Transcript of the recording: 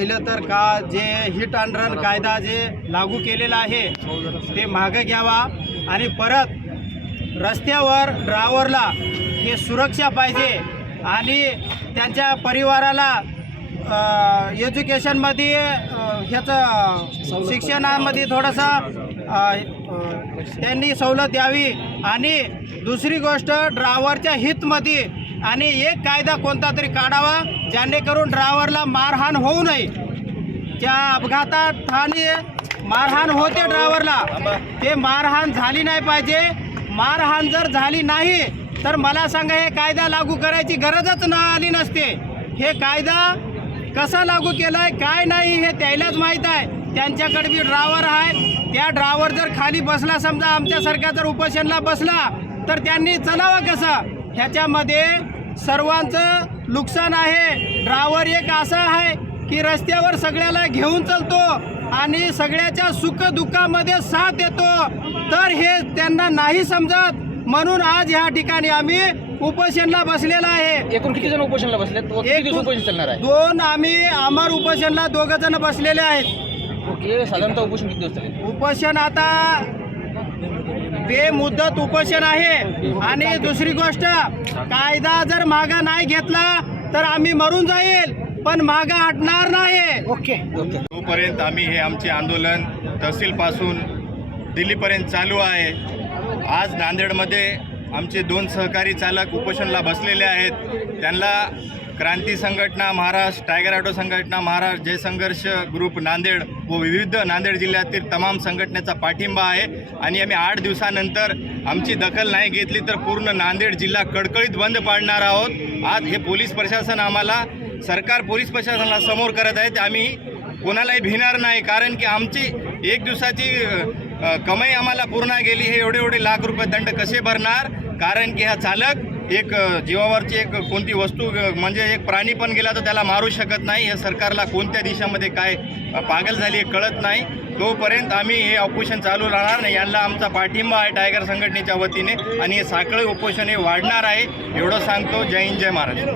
पहिलं तर का जे हिट अँड रन कायदा जे लागू केलेला आहे ते मागं घ्यावा आणि परत रस्त्यावर ड्रायव्हरला हे सुरक्षा पाहिजे आणि त्यांच्या परिवाराला एज्युकेशनमध्ये ह्याचं शिक्षणामध्ये थोडंसं त्यांनी सवलत द्यावी. आणि दुसरी गोष्ट ड्रायव्हरच्या हितमध्ये आणि एक कायदा कोणता तरी काढावा जेणेकरून ड्रायव्हरला मारहाण होऊ नये. त्या अपघातात ठाणे मारहाण होते ड्रायव्हरला ते मारहाण झाली नाही पाहिजे. मारहाण जर झाली नाही तर मला सांगा हे कायदा लागू करायची गरजच न आली नसते. हे कायदा कसा लागू केलाय काय नाही हे त्यालाच माहीत आहे. त्यांच्याकडे बी ड्रायव्हर आहे. त्या ड्रायव्हर जर खाली बसला समजा आमच्यासारख्या जर उपोषणला बसला तर त्यांनी चलावं कसं? ह्याच्यामध्ये सर्वांचं नुकसान आहे. ड्रायव्हर एक असा आहे की रस्त्यावर सगळ्याला घेऊन चालतो आणि सगळ्याच्या सुख दुःखामध्ये साथ देतो. तर हे त्यांना नाही समजत. म्हणून आज ह्या ठिकाणी आम्ही उपोषणला बसलेला आहे. एकूण किती जण उपोषणला एकूण- उपोषण चालणार आहे? दोन आम्ही अमर उपोषणला दोघ जण बसलेले आहेत. ओके साधारणतः उपोषण किती दिवस उपोषण आता बेमुदत उपोषण आहे. आणि दुसरी गोष्ट कायदा जर मागा नाही घेतला तर आम्ही मरून जाईल पण मागा हटणार नाही. ओके. तोपर्यंत आम्ही हे आमचे आंदोलन तहसीलपासून दिल्लीपर्यंत चालू आहे. आज नांदेडमध्ये आमचे दोन सहकारी चालक उपोषणला बसलेले आहेत. त्यांना क्रांती संघटना महाराष्ट्र टायगर ऑटो संघटना महाराष्ट्र जय संघर्ष ग्रुप नांदेड व विविध नांदेड जिल्ह्यातील तमाम संघटनेचा पाठिंबा आहे. आणि आम्ही आठ दिवसानंतर आमची दखल नाही घेतली तर पूर्ण नांदेड जिल्हा कडकडीत बंद पाडणार आहोत. आज हे पोलीस प्रशासन आम्हाला सरकार पोलीस प्रशासनाला समोर करत आहेत आम्ही कोणालाही भिणार नाही. कारण की आमची एक दिवसाची कमाई आम्हाला पूर्ण गेली. हे एवढे एवढे लाख रुपये दंड कसे भरणार? कारण की हा चालक एक जीवावरची एक कोणती वस्तू म्हणजे एक प्राणी पण गेला तर त्याला मारू शकत नाही. हे सरकारला कोणत्या दिशामध्ये काय पागल झाली हे कळत नाही. तोपर्यंत आम्ही हे ऑपरेशन चालू राहणार नाही. यांना आमचा पाठिंबा आहे टायगर संघटनेच्या वतीने. आणि हे साखळी उपोषण हे वाढणार आहे. एवढं सांगतो. जय हिंद जय महाराष्ट्र